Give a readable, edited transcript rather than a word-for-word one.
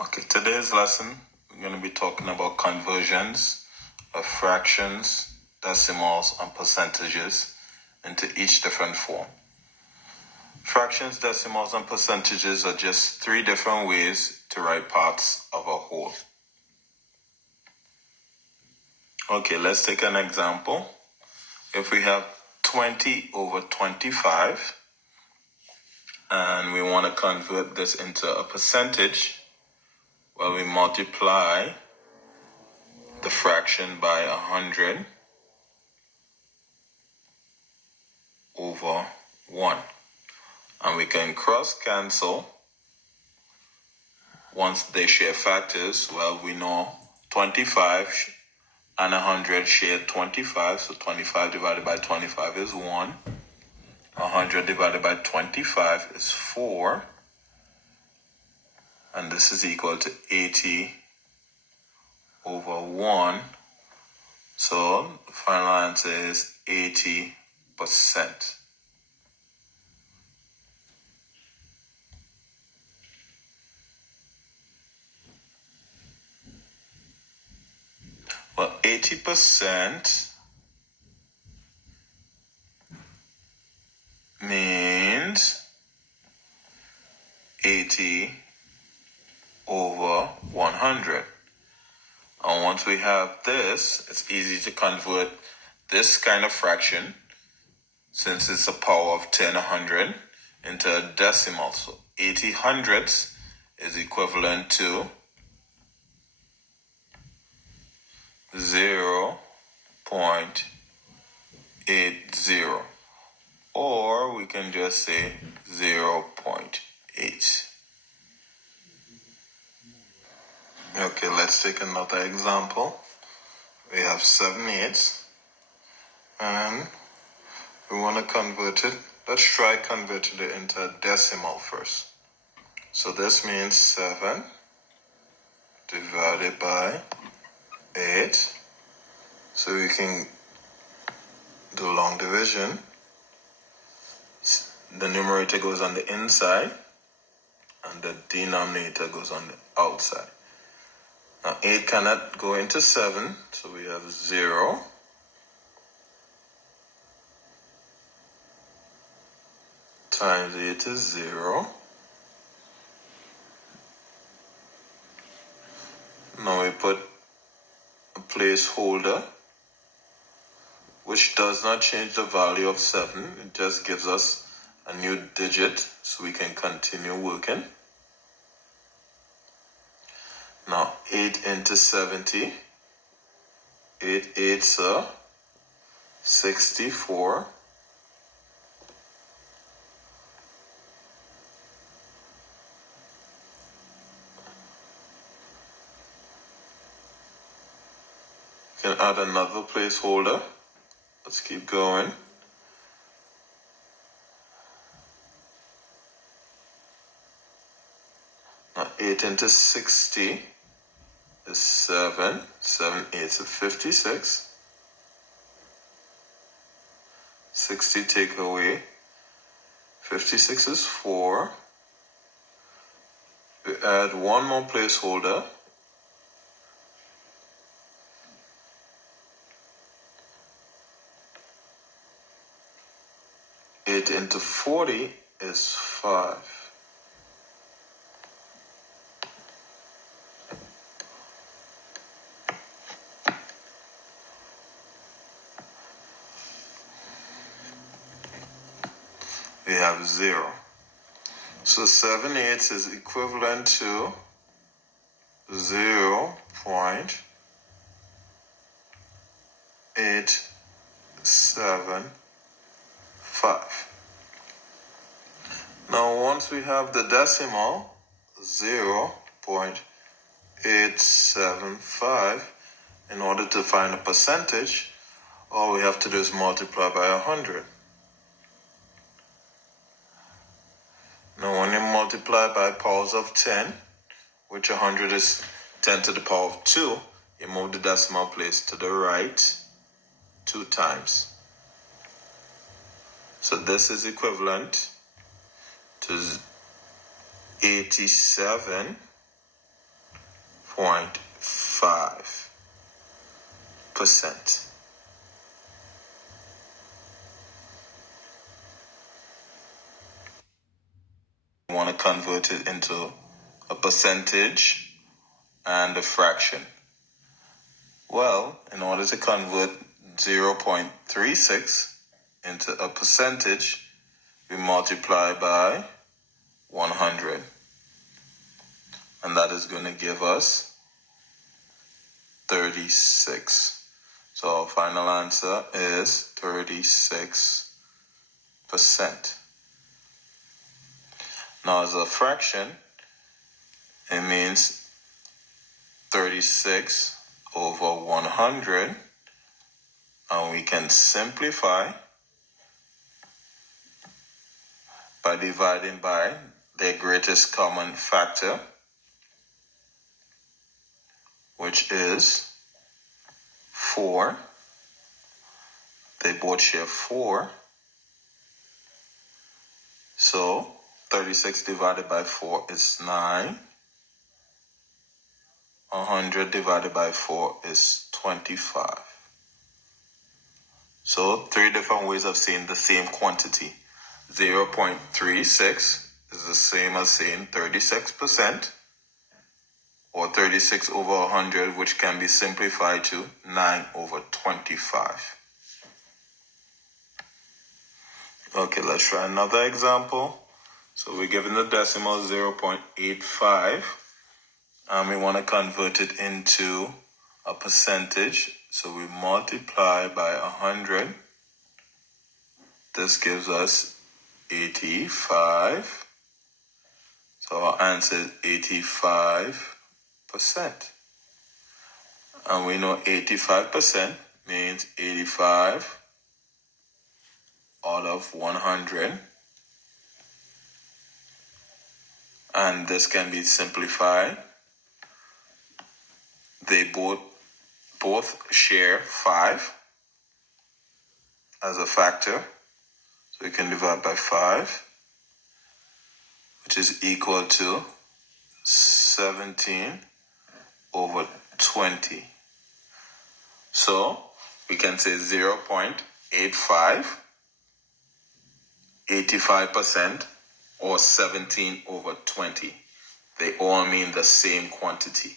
Okay, today's lesson, we're going to be talking about conversions of fractions, decimals, and percentages into each different form. Fractions, decimals, and percentages are just three different ways to write parts of a whole. Okay, let's take an example. If we have 20 over 25, and we want to convert this into a percentage, well, we multiply the fraction by 100 over 1. And we can cross cancel once they share factors. Well, we know 25 and 100 share 25, so 25 divided by 25 is 1. 100 divided by 25 is 4. And this is equal to 80 over 1. So the final answer is 80%. Well, 80% means 80 over 100. And once we have this, it's easy to convert this kind of fraction, since it's a power of 10 100, into a decimal. So 80 hundredths is equivalent to 0.80. Or we can just say 0.8. Okay, let's take another example. We have 7/8, and we want to convert it. Let's try converting it into a decimal first. So this means 7 divided by 8. So we can do long division. The numerator goes on the inside, and the denominator goes on the outside. Now 8 cannot go into 7, so we have 0 times 8 is 0. Now we put a placeholder, which does not change the value of 7. It just gives us a new digit so we can continue working. Now 8 into 70, 8 eighths are 64. You can add another placeholder. Let's keep going. Now 8 into 60 is 7. 7 eighths is 56. 60 take away 56 is 4. We add one more placeholder. Eight into 40 is 5. We have 0. So 7/8 is equivalent to 0.875. Now once we have the decimal, 0.875, in order to find a percentage, all we have to do is multiply by 100. Now when you multiply by powers of 10, which 100 is 10 to the power of 2, you move the decimal place to the right 2 times. So this is equivalent to 87 percent. We want to convert it into a percentage and a fraction. Well, in order to convert 0.36 into a percentage, we multiply by 100. And that is going to give us 36. So our final answer is 36%. Now as a fraction, it means 36 over 100. And we can simplify by dividing by their greatest common factor, which is 4. They both share 4. So 36 divided by 4 is 9. 100 divided by 4 is 25. So 3 different ways of saying the same quantity. 0.36 is the same as saying 36%, or 36 over 100, which can be simplified to 9 over 25. Okay, let's try another example. So we're given the decimal 0.85, and we want to convert it into a percentage. So we multiply by 100. This gives us 85. So our answer is 85%. And we know 85% means 85 out of 100. And this can be simplified. They both share 5 as a factor. So we can divide by 5, which is equal to 17 over 20. So we can say 0.85, 85%, or 17 over 20. They all mean the same quantity.